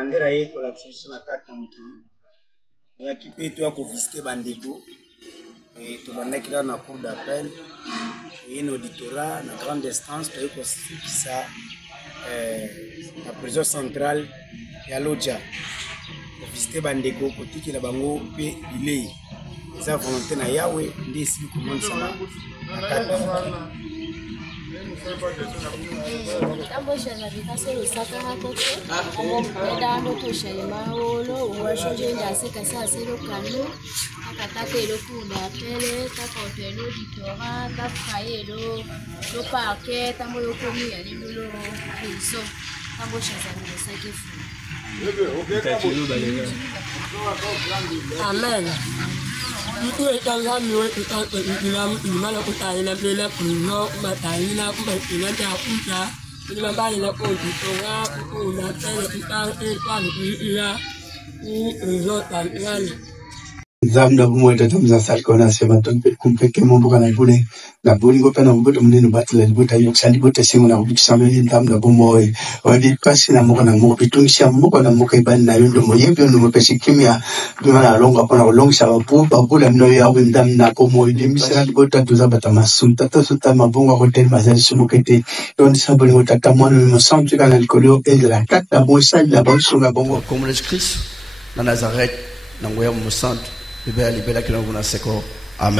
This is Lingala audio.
Kandera ye pour la solution à 4 ans. Il y a qui peut toi visiter Bandego et tu vas mettre dans la cour d'appel et un auditorat, une grande instance pour constituer ça la prison centrale et à l'Odja. Pour visiter Bandego, pour tout qui la bango peut il sa volonté na Yahweh ndesi comment ça va Tambo shanabika solo saka hakoto edando toshalema olo washoje ndase kasa selo kanu akatake lokunda pele takotelo ditora tafaelo lo parquet tambo lokomi ali lo iso tambo shanabika sakefu Amen. Itu ikan kami ikan iman aku tanya nanti nak punya matanya nak punya aku ya. Ini mampai nak pun itu aku nak tanya ikan iya. Ini kan Zamda bumoja tamza salkona sema tonpe kumpeke mambo kana ibune na buni go pena mboto mnene batile libota yoksali bote singo na kubisameni zamda bumoy wadi pasi na moko na moko bitungisha moko na moko ibani na yondo moyebyo no mopesi kimia bimana longa pona longisha babula mno ya windam na bumoy dimisira libota tuzabata masumta tasuta mabunga hotel mazali sumukete don sabuli ngotata mwana mo samtu kana likolio ezra kata moisa la bonsunga bongo comme le Christ na Nazareth na ngoya mo santo Libera que não vou nascer com